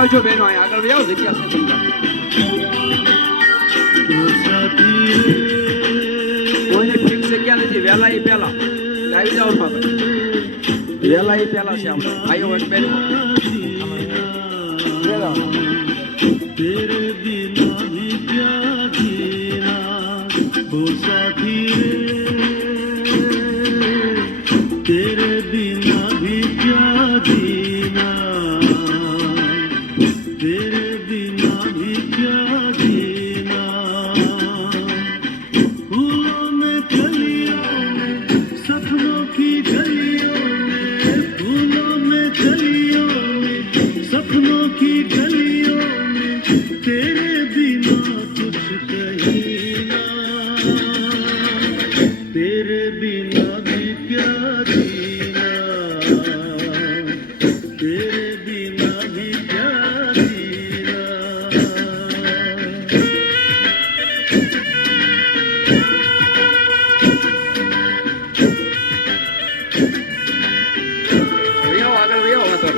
આવજો બેનો, અહીં આગળ વહી આવો, જગ્યા છે તમને. કોઈને ફિક્સ જગ્યા નથી, વહેલા એ પહેલા આવી જાઓ ને આપણે, વહેલા એ પહેલા છે આપણે ભાઈઓ અને બહેનો. तेरे बिना भी क्या जीना हो साथी तेरे बिना भी क्या जीना तेरे बिना भी क्या जीना फूलों में कलियों में सपनों की गलियों में फूलों में कलियों में सपनों की गलियों तेरे बिना कुछ कहीं ना तेरे बिना भी क्या जीना तेरे बिना भी क्या जीना ભૈયા આગળ ભૈયા વાતો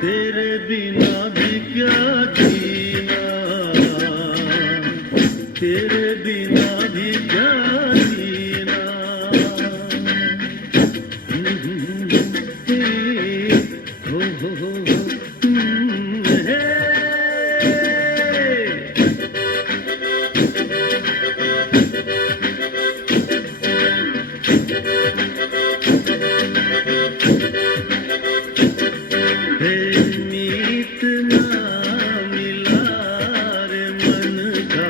तेरे बिना भी क्या जीना तेरे बिना भी क्या जीना हो हे मीत ना मिला रे मन का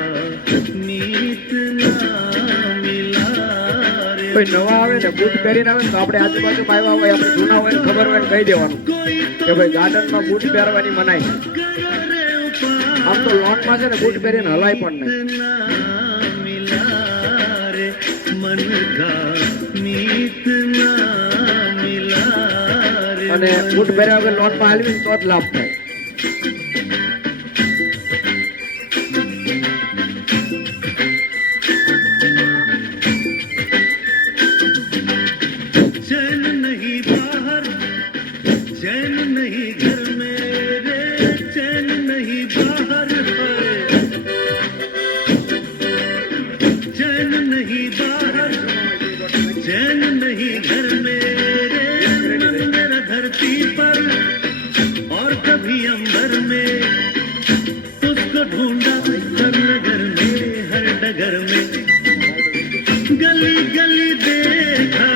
मीत ना मिला रे કોઈ નવા આવે ને બૂટ પહેરીને આવે ને તો આપણે આજુબાજુમાં આવ્યા હોય, આપણે જૂના હોય ને ખબર હોય ને કહી દેવાનું કે ભાઈ ગાર્ડનમાં બૂટ પહેરવાની મનાઈ. આમ તો લોનમાં છે ને બૂટ પહેરીને હલાય પણ નહીં. मिला रे मन का मीत ना मिला रे અને બૂટ પહેર્યા વગર લોનમાં હાલવી ને તો જ લાભ થાય. चैन नहीं बाहर चैन नहीं घर में रे चैन नहीं बाहर चैन नहीं बाहर चैन नहीं घर में रे मन मेरा धरती पर और कभी अंबर में उसको ढूंढा हर नगर में हर डगर में गली गली देखा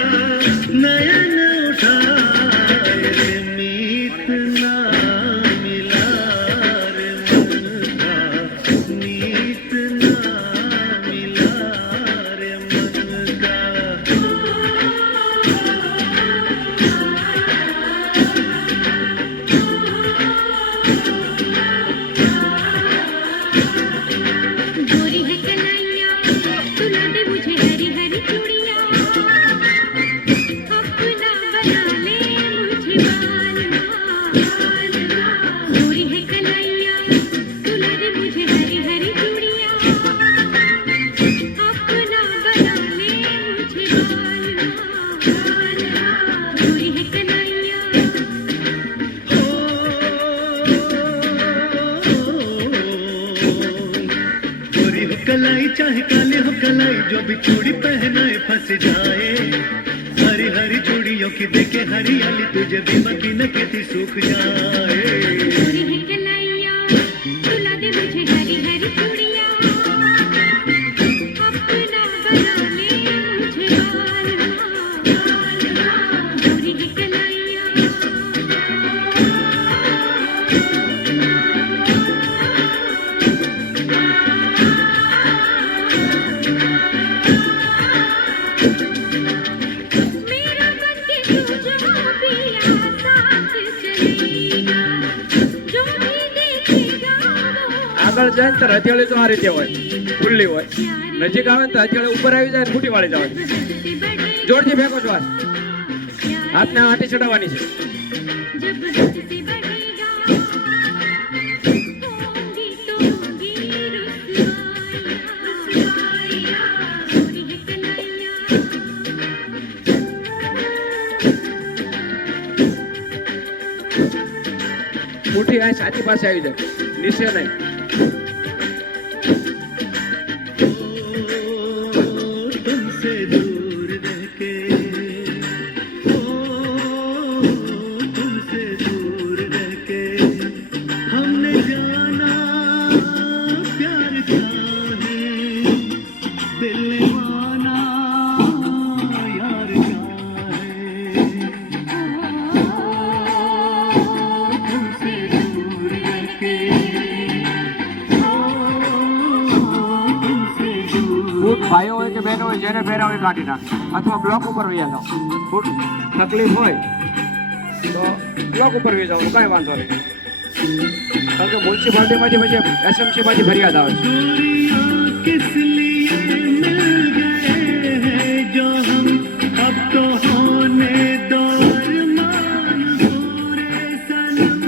नयन उठाए रे मीत ना मिला रे मन का मीत ना मिला रे मन का गोरी है कन्हैया सुना दे मुझे हरी हरी चूड़ियां अपना बना ले मुझे बालना बालना गोरी है कन्हैया सुना दे मुझे हरी हरी चूड़ियां अपना बना ले मुझे बालना बालना गोरी है कन्हैया गोरी हो कलाई चाहे काले हो कलाई जो भी चूड़ी पहनाए फंस जाए हरी हरी चूड़ियों की देखे हरियाली तुझे भी मकी न कहती सूख जाए गोरी है कन्हैया सुना दे मुझे हरी हरी चूड़ियां अपना बना ले मेरा बन के तू जहाँ भी साथ चलेगा जो भी देखेगा वो આગળ જાય ને તો હથિયાળી તો આ રીતે હોય ખુલ્લી હોય નજીક આવે ને તો હથિયાળી ઉપર આવી જાય ને ફૂટી વાળી જવાની से बढ़े જોરથી ફેંકો છો હાથ હાથને આંટી ચડાવવાની છે जब हद से बढ़ेगा होंगी तो होंगी रुसवाइयाँ गोरी है कन्हैया મુઠ્ઠી આ છાતી પાસે આવી જાય નીચે નહીં तुमसे दूर रह के ओ तुमसे दूर रह के हमने जाना प्यार क्या है दिल ने माना यार क्या है तुमसे दूर रह के બૂટ ભાઈઓ હોય કે બહેનો હોય જેને પહેરા હોય કાઢી નાખે અથવા બ્લોક ઉપર વહી જાઓ બૂટ તકલીફ હોય તો બ્લોક ઉપર વહી જાઓ કાંઈ વાંધો નહીં કારણ કે મ્યુનિસિપાલિટીમાંથી પછી એસએમસીમાંથી ફરિયાદ આવે છે दूरियां किस लिए मिल गए हैं जो हम अब तो होने दो अरमान पूरे सनम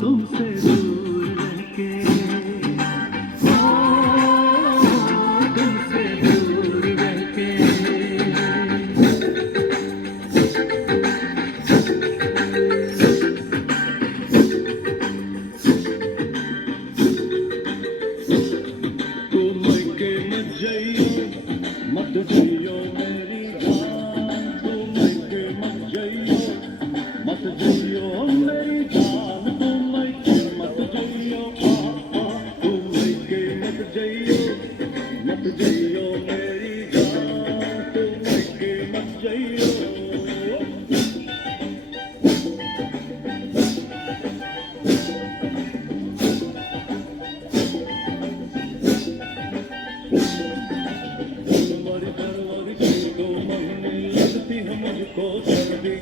तुमसे दूर रह के तुमसे दूर रह के तुम के मत जाइयो मत जाइयो मेरी जान तुम के मत जाइयो मत जाइयो मेरी जान तुम के मत जाइयो तुम के मत जाइयो मत जाइयो मेरी जान तुम के मत जाइयो जनवरी फरवरी के 2 महीने लगती है मुझको सर्दी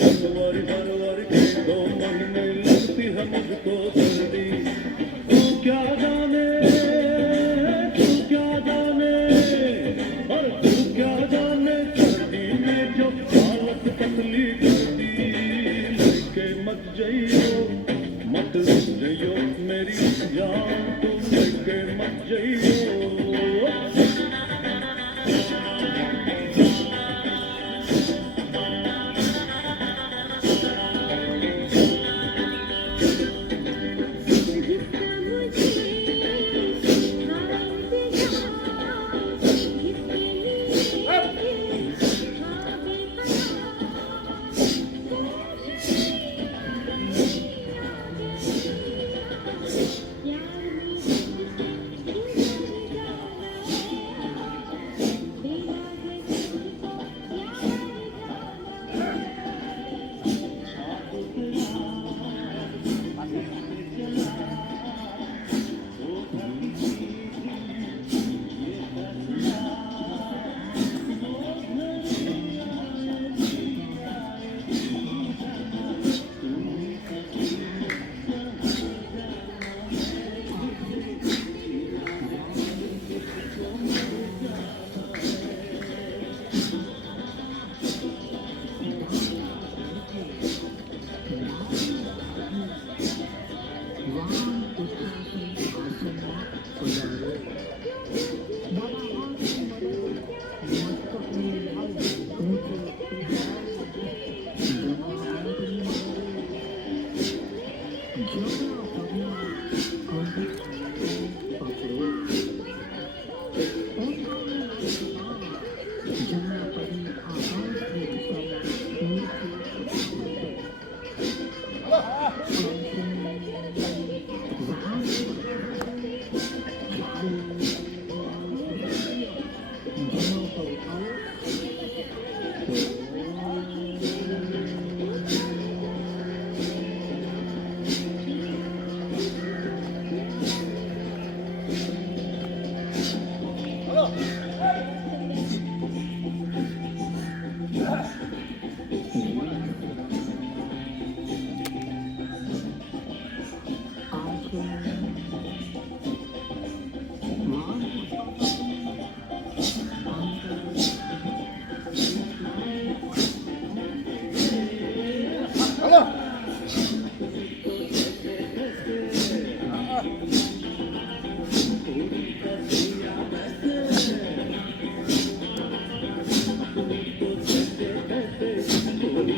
जनवरी फरवरी के 2 महीने लगती है मुझको सर्दी तू क्या जाने और तू क्या जाने सर्दी में जो हालत पतली कर दी लेके मत जाइयो मेरी जान तुम लेके मत जाइयो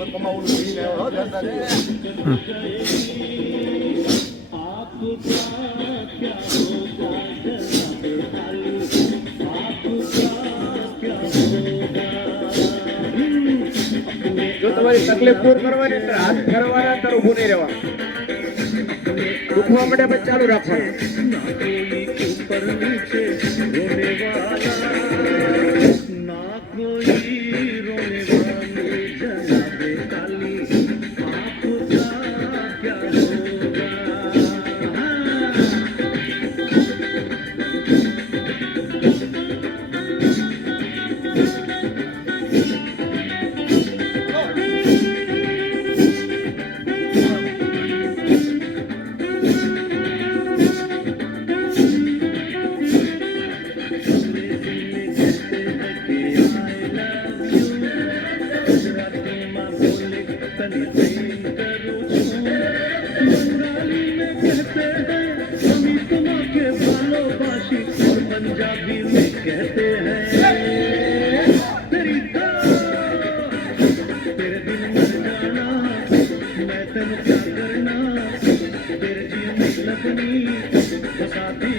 જો તમારી તકલીફ દૂર કરવાની એટલે હાથ ફેરવાના તાર ઊભું નહીં રહેવાનું. દુખવા માટે પછી ચાલુ રાખવાનું. ऊपर नीचे रोने वाला ना कोई रोने वाली जनाबे काली आपका क्या होगा तनी प्रेम करो बंगाली में कहते हैं हमी तुम्हारे भालोबाशी और पंजाबी में कहते हैं तेरी तेरे दिल मर जाना मैं तेन क्या करना तेरे जीवन में लगनी बसाती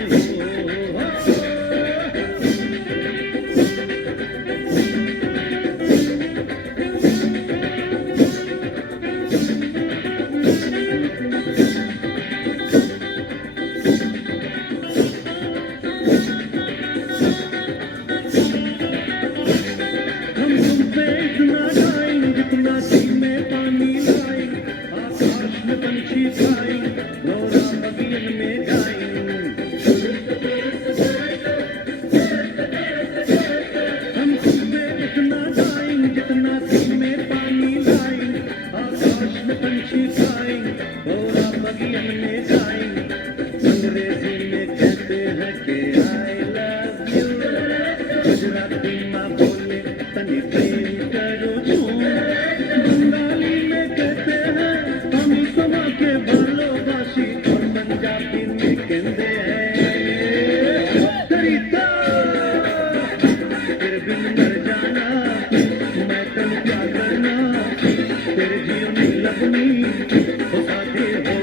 हो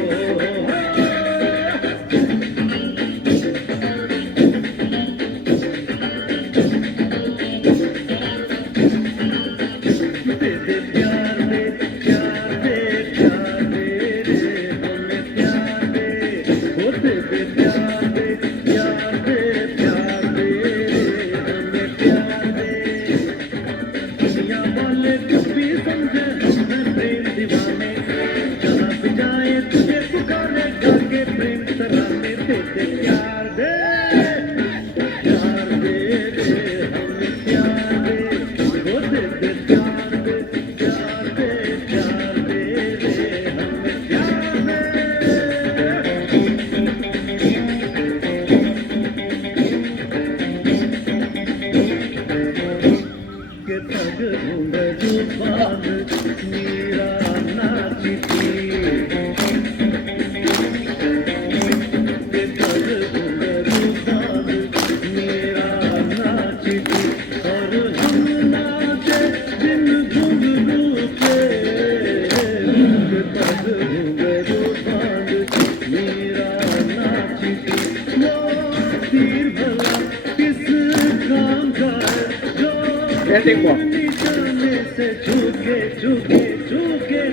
Ending po.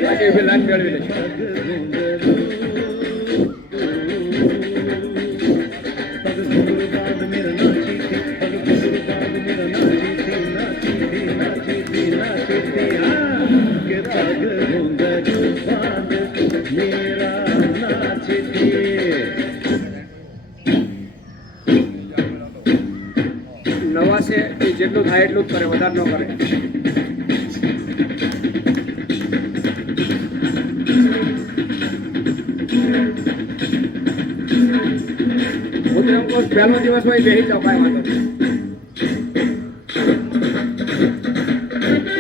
Lagi bilang kali ini. નવા છે એ જેટલું થાય એટલું જ કરે, વધારે ન કરે. હું તો એમ કહું પહેલો દિવસ હોય બેસી જાઓ, કાંઈ વાંધો નહીં.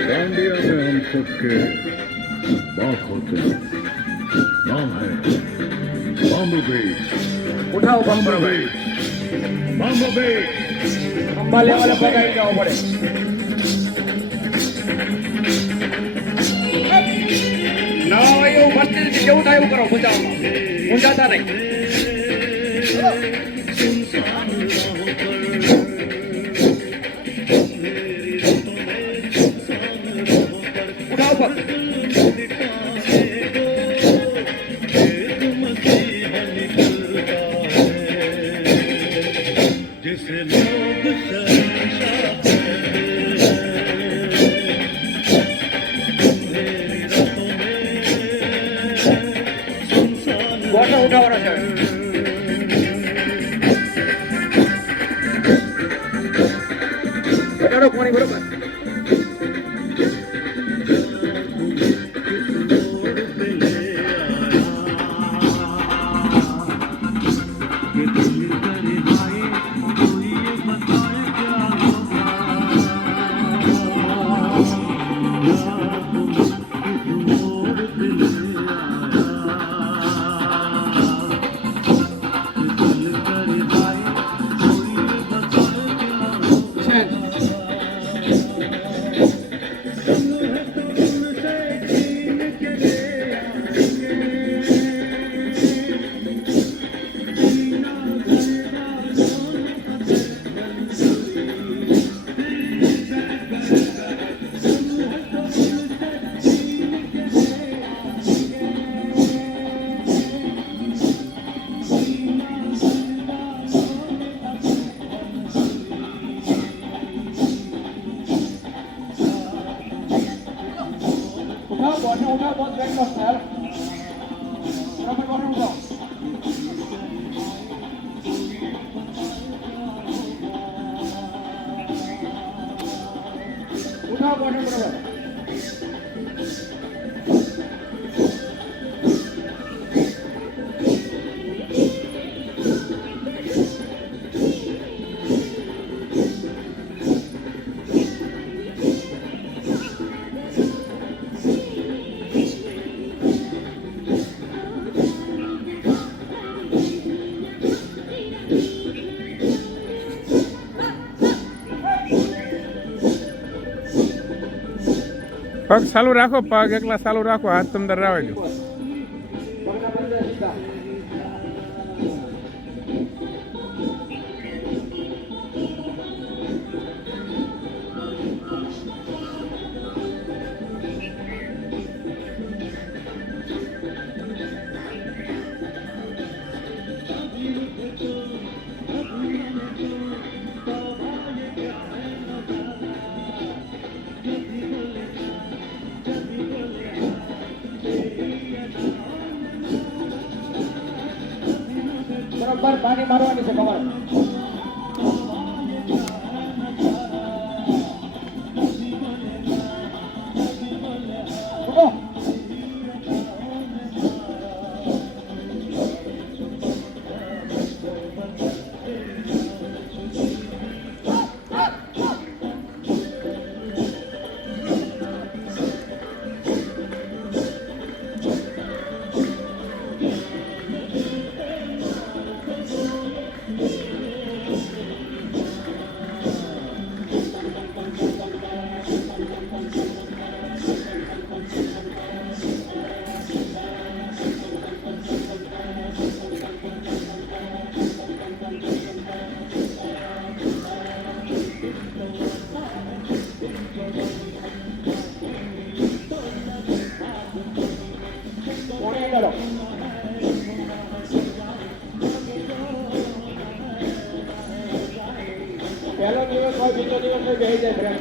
डांडिया में हम खुद के बाप होते हैं. नाम है बाम्बू बीच. ઉઠાવો बाम्बू બંપર ભાઈ. बीच. बाम्बू बीच. અંબા લેવાલે પગાઈ જવું પડે. એવું કરો બચાવમાં ઊંઝાતા નહીં सुनसान राहों पर मेरी रातों में सुनसान राहों पर ઉઠાવ પર जिसे लोग शहंशाह कहते हैं मेरी रातों में सुनसान ગોઠો ઉઠાવવાનો છે ઘટાડો પાણી બરોબર ઉઠાવ બોસ બેક બોસ યાર બરાબર બોલ ઉઠાવ ઉઠાવ બોસ બરાબર પગ ચાલુ રાખો, પગ એકલા ચાલુ રાખો, હાથ તમદાર રાવા દો. પગના બંધ સીધા બરોબર પાણી મારવાની છે કમર ઉઠો કોણે કરો પહેલો દિવસ હોય બીજો દિવસ હોય બેસી જાય પ્રેમ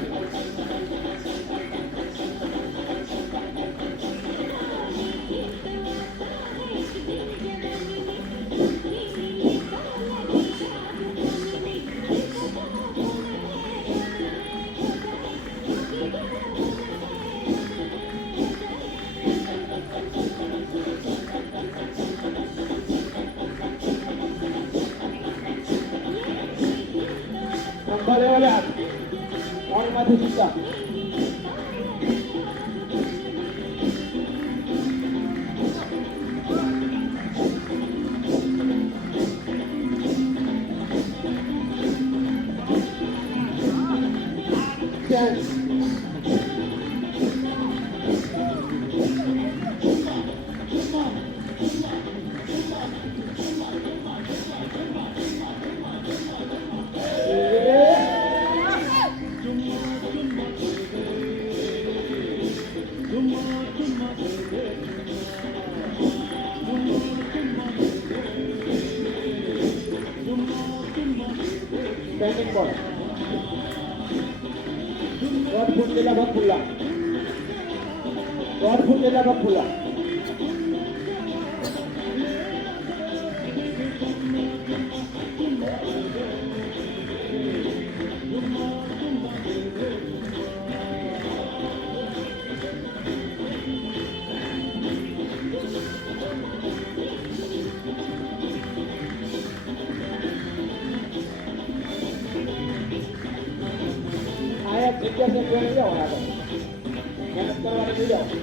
ભલે ઓલે પાણીમાંથી સીધા बैटिंग बॉल शॉट फुट केला बघ फुला शॉट फुट केला बघ फुला आया जगह से कोई नहीं होना था मेहनत करवाने नहीं जाओ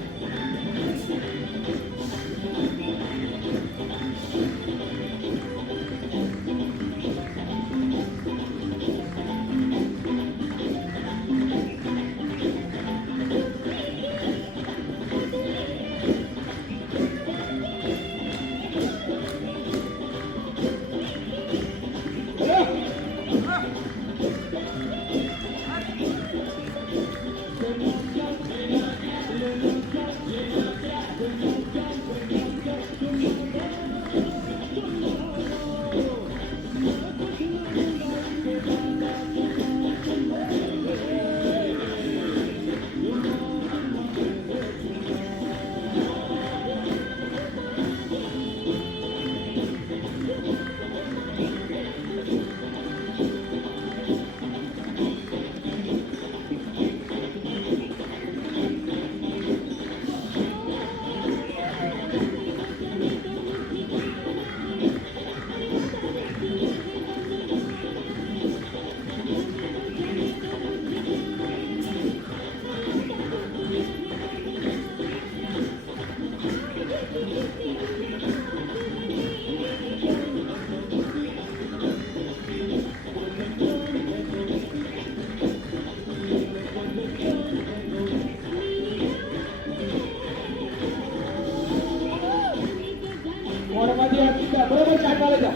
मोड़मध्ये हात द्या बरोबर चाटवायला जा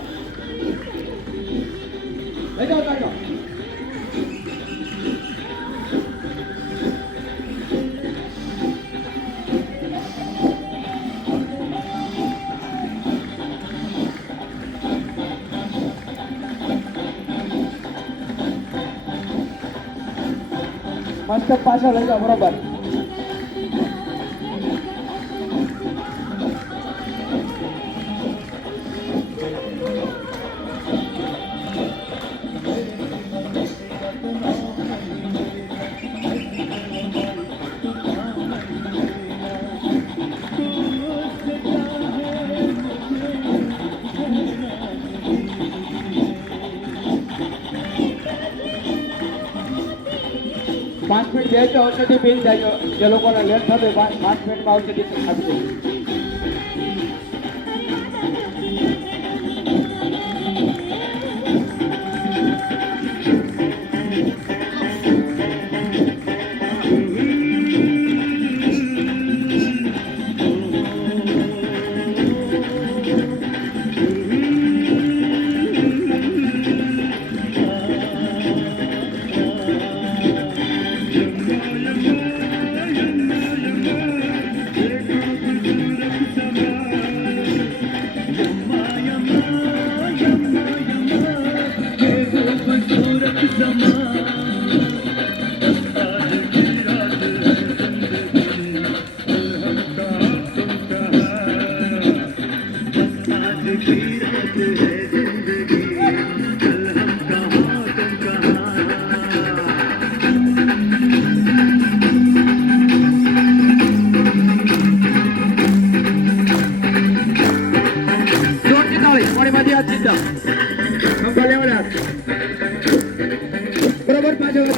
ले जाओ चाटवा मस्त पासा ले जा बरोबर पांच मिनिट द्यायचं औषधी बिल द्यायचं जे लोकांना लेट झाले 5 मिनिटમાં औषधी આપી દે बरोबर पाठवलं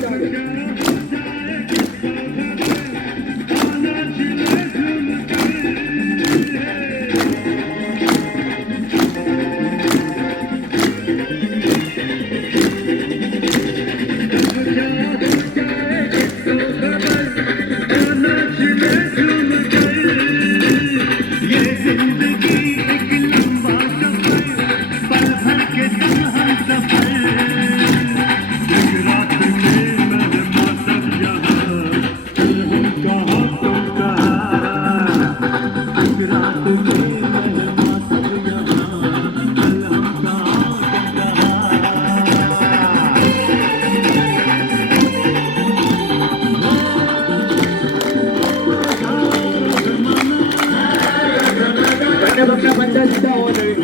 મોઢા સીધા હોવા જોઈએ.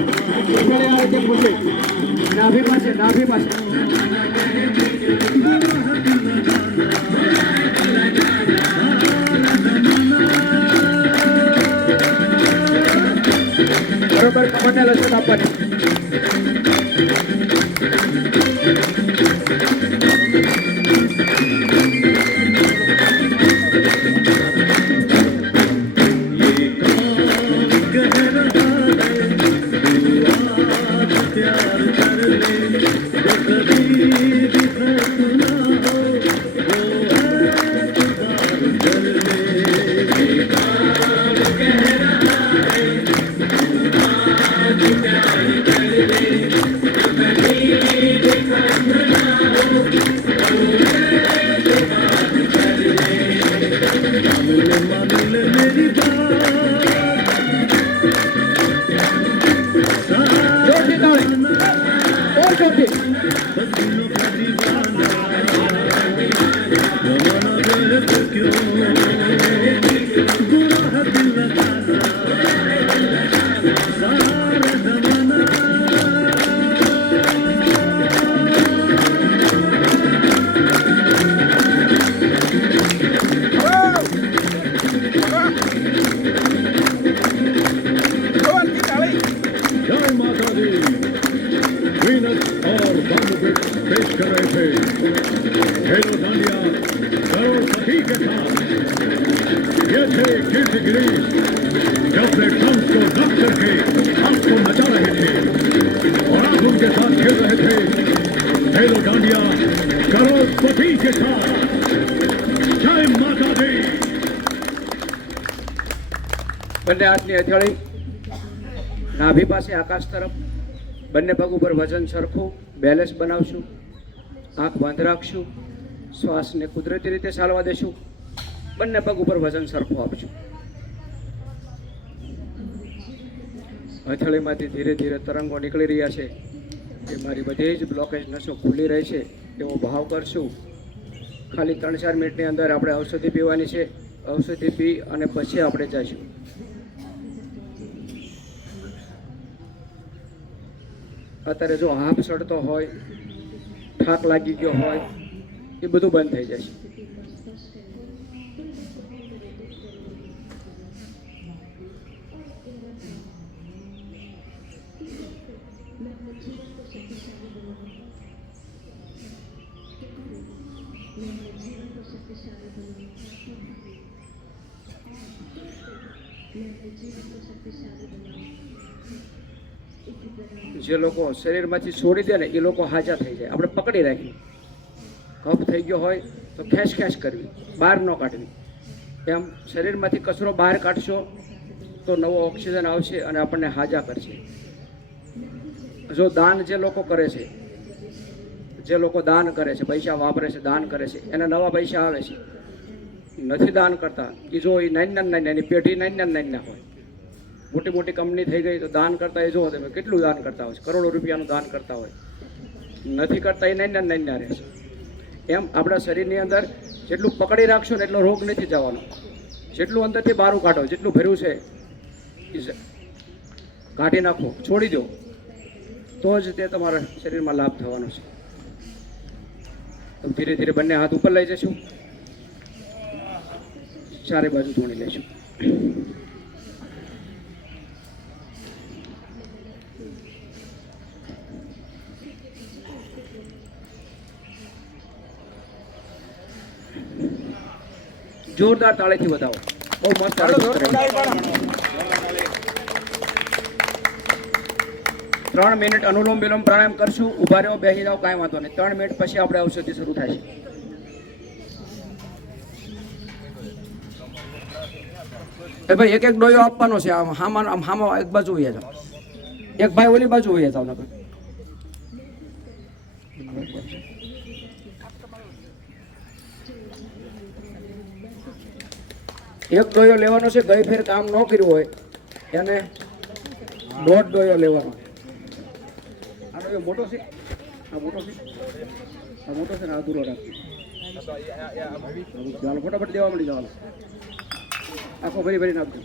ઉછળી આવે તે ખુશી. નાભી પાસે નાભી પાસે બરોબર કમરને લસણ આપવાની. જોરથી તાળી. બહુ જોરથી. जय माता दी। वीनस और बम्बुबिट पेश कर रहे थे खेलो दांडिया करोड़पति के साथ। ये थे कीर्ति गिरीश जो अपने डांस को रख करके आपको मचा रहे थे और आप उनके साथ खेल रहे थे खेलो दांडिया करोड़पति के साथ। जय माता दी। બંને હાથની હથેળી નાભી પાસે આકાશ તરફ. બંને પગ ઉપર વજન સરખું. બેલેન્સ બનાવશું. આંખ બંધ રાખશું. શ્વાસને કુદરતી રીતે ચાલવા દેશું. બંને પગ ઉપર વજન સરખું આપશું. હથેળીમાંથી ધીરે ધીરે તરંગો નીકળી રહ્યા છે. એ મારી બધી જ બ્લોકેજ નસો ખુલી રહી છે એવો ભાવ કરશું. ખાલી 3-4 મિનિટની અંદર આપણે ઔષધિ પીવાની છે. ઔષધિ પી અને પછી આપણે જઈશું. અત્યારે જો હાફ સડતો હોય, થાક લાગી ગયો હોય, એ બધું બંધ થઈ જશે. જે લોકો શરીરમાંથી છોડી દે ને એ લોકો હાજા થઈ જાય. આપણે પકડી રાખી. કફ થઈ ગયો હોય તો ખેંચ ખેંચ કરવી, બહાર ન કાઢવી. એમ શરીરમાંથી કચરો બહાર કાઢશો તો નવો ઓક્સિજન આવશે અને આપણને હાજા કરશે. જો દાન જે લોકો કરે છે, જે લોકો દાન કરે છે, પૈસા વાપરે છે, દાન કરે છે, એના નવા પૈસા આવે છે. નથી દાન કરતા એ જો એ નાની એની પેઢી નાની હોય. મોટી મોટી કંપની થઈ ગઈ તો દાન કરતા એ જો તમે કેટલું દાન કરતા હોય છે, કરોડો રૂપિયાનું દાન કરતા હોય. નથી કરતા એ નાના રહે છે. એમ આપણા શરીરની અંદર જેટલું પકડી રાખશો ને એટલો રોગ નથી જવાનો. જેટલું અંદરથી બહાર કાઢો, જેટલું ભર્યું છે એ કાઢી નાખો, છોડી દો, તો જ તે તમારા શરીરમાં લાભ થવાનો છે. તો ધીરે ધીરે બંને હાથ ઉપર લઈ જશું. ચારે બાજુ ધોણી લઈશું. જોરદાર તાળીથી વધાવો. બહુ મસ્ત તાળી કરેલી. 3 મિનિટ અનુલોમ વિલોમ પ્રાણાયામ કરશું. ઉભા રહો, બેસી જાઓ, કાંઈ વાંધો નહીં. 3 મિનિટ પછી આપણે ઔષધિ શરૂ થાય છે. એ ભાઈ એક એક ડોયો આપવાનો છે. આમ હામાં એક બાજુ વહી જાઓ, એક ભાઈ ઓલી બાજુ વહી જાઓ. નકર એક ડોયો લેવાનો છે. ગઈ ફેર કામ ન કર્યું હોય એને 1.5 ડોયો લેવાનો. આ ડોયો મોટો છે, આ મોટો છે, આ મોટો છે ને આ અધૂરો રાખજો. ચાલો ફટાફટ દેવા મળી જવાનો. આખો ભરી ભરી નાખજો.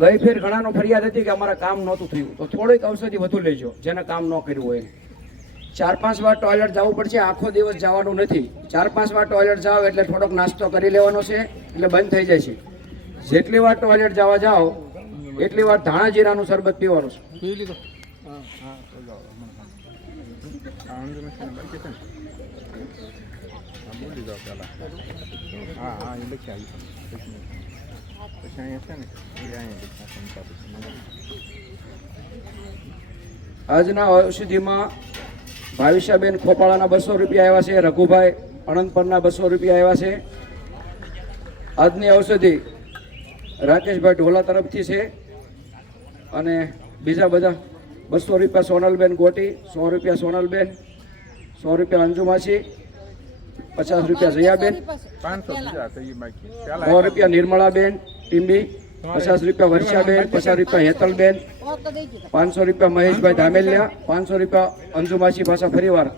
ગઈ ફેર ઘણાનો ફરિયાદ હતી કે અમારા કામ નહોતું થયું, તો થોડીક ઔષધિ વધુ લેજો જેને કામ ન કર્યું હોય. 4-5 વાર ટોયલેટ જવું પડશે, આખો દિવસ જવાનું નથી. 4-5 વાર ટોયલેટ જાઓ એટલે થોડોક નાસ્તો કરી લેવાનો છે, એટલે બંધ થઈ જાય છે. જેટલી વાર ટોયલેટ જવા જાઓ એટલી વાર ધાણા જીરાનું શરબત પીવાનું છે. પી લીધો? હા હા, તો જાઓ હમણાં. આ અંદરનું છે ને બાકી છે ને? હા, બોલી જાઓ પહેલાં. હા હા, એ લખી આવી. પછી અહીંયા છે ને, એ અહીંયા લખ્યા. આજના ઔષધિમાં ભાવિશાબેન ખોપાળાના 200 રૂપિયા આવ્યા છે, રઘુભાઈ અનંતપરના 200 રૂપિયા આવ્યા છે. આજની ઔષધિ રાકેશભાઈ ઢોલા તરફથી છે, અને બીજા બધા 200 રૂપિયા સોનલબેન ગોટી, 100 રૂપિયા સોનલબેન, 100 રૂપિયા અંજુમાસી, 50 રૂપિયા જયાબેન, 500 બીજા તો એ બાકી. 100 રૂપિયા નિર્મળાબેન ટીમ્બી, 50 રૂપિયા વર્ષાબેન, 50 રૂપિયા હેતલબેન, 500 રૂપિયા મહેશભાઈ ધામેલિયા, 500 રૂપિયા અંજુમાસી પાછા ફરીવાર.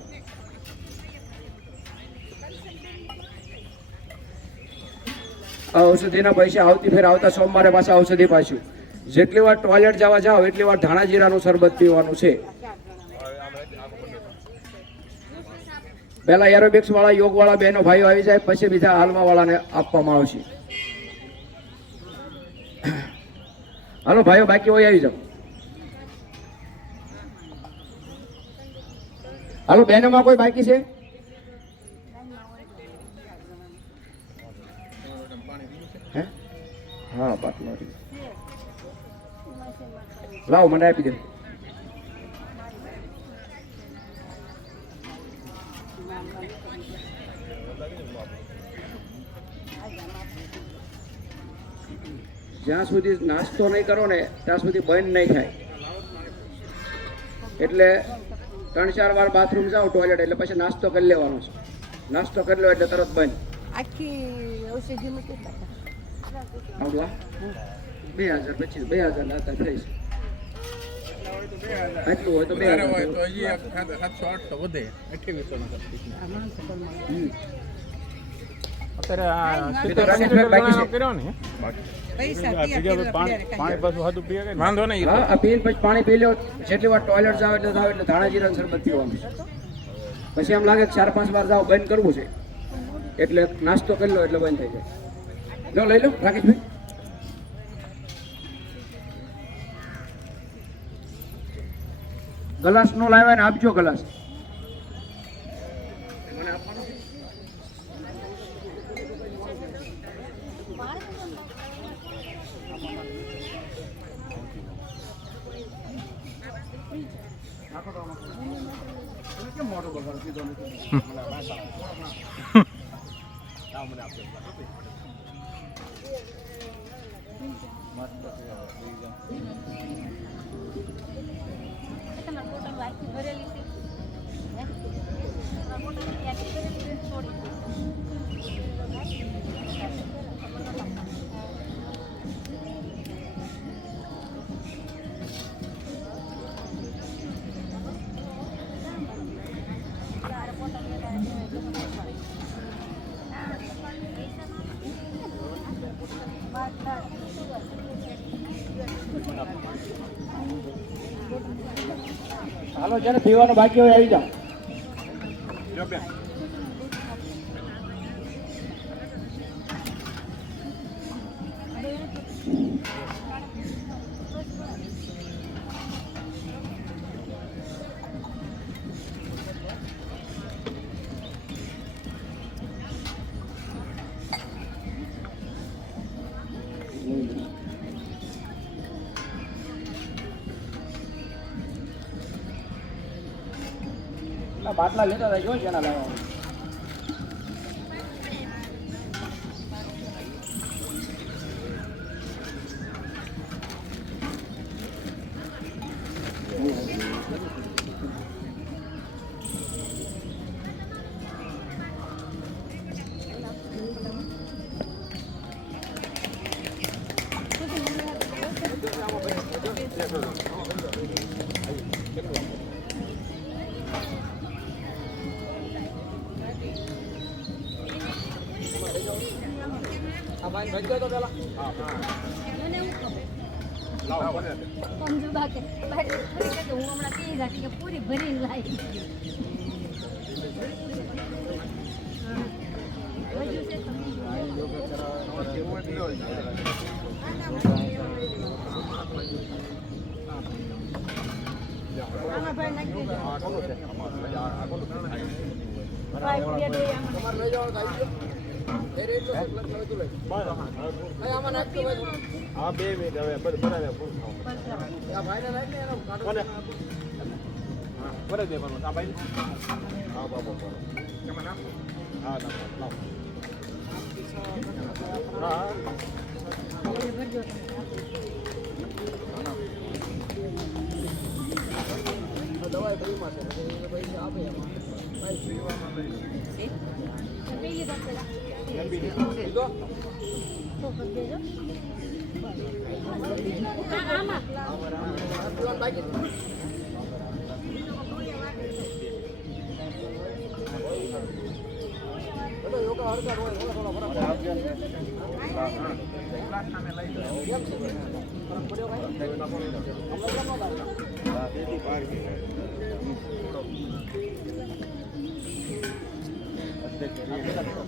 આ ઔષધિના પૈસા આવતી ફેર આવતા સોમવારે પાછા ઔષધિ પાછું. જેટલી વાર ટોયલેટ જવા જાઓ એટલી વાર ધાણા જીરાનું શરબત પીવાનું છે. પહેલા એરોબિક્સ વાળા, યોગ વાળા બહેનો ભાઈઓ આવી જાય, પછી બીજા હાલમાં વાળાને આપવામાં આવશે. હાલો ભાઈઓ, બાકી હોય આવી જાઓ. હાલો, બહેનોમાં કોઈ બાકી છે? હે? હા, પાટલો લાવો, મને આપી દે. જ્યાં સુધી નાસ્તો નહીં કરો ને ત્યાં સુધી બંધ નહીં થાય. એટલે 3-4 વાર બાથરૂમ જાઓ ટોયલેટ, એટલે પછી નાસ્તો કરી લેવાનો છે. નાસ્તો કરી લો એટલે તરત બંધ. આખી ઔષધિમાં કેટલા આવડવા 2000, પછી 2000 નાતા થઈશ. આટલું હોય તો 2000 હોય તો હજી 700-800 વધે. 2800 અત્યારે એ તો રાકેશભાઈ બાકી છે. કર્યો ને પૈસા પાણી પાછું હાથું પીએ કે વાંધો નહીં. હા, આ પીને પછી પાણી પી લો. જેટલી વાર ટોયલેટ જાવ એટલે ધાણા જીરાનું શરબત પીવાનું. પછી એમ લાગે કે 4-5 વાર જાઓ બંધ કરવું છે, એટલે નાસ્તો કરી લો એટલે બંધ થઈ જાય. લો, લઈ લો રાકેશભાઈ. ગ્લાસ નો લાવ્યા ને આપજો ગ્લાસ. મને આપવાનો છે? કેમ મોટો બગાડો કીધો નથી? હાલો, જેને પીવાનું બાકી હોય આવી જાઓ. બાટલા લેતા હતા, જો જેના લાવવા. ફાઈન ભજ્યો તો પેલા મને એવું ખબર લાવો કોને સમજુ બાકી બાકી પૂરી કે હું હમણાં પી જાતી કે પૂરી ભરીને લાવી હજુ છે કેવું એટલો આમાં ભાઈ નાખી દેજો આ કોનો છે આ કોનો ભાઈ પૂરી દે આમાં તમારે લઈ જવાનું આવી ગયો એ રેટ તો લઈ લઈ આમાં નાખી દો આ 2 મિનિટ હવે બનાવે ફૂલ આ ભાઈને નાખ ને એનો કાઢો કોને હા કરે દેવાનું આ ભાઈ હા બાબા કેમ ના હા ના લાવ હા ભરજો દવાઈ ફ્રીમાં છે એટલે પૈસા આપે એમાં પી લીધો પેલા લીધો તો કરી દેજો આમાં પીવાનું બાકી એટલે યોગા હરકત હોય થોડો ફરક ક્લાસ નામે લઈ લો કેમ છે ફરક પડ્યો ભાઈ હમણાં કેમ નહોતા હા તેથી 12 મિનિટ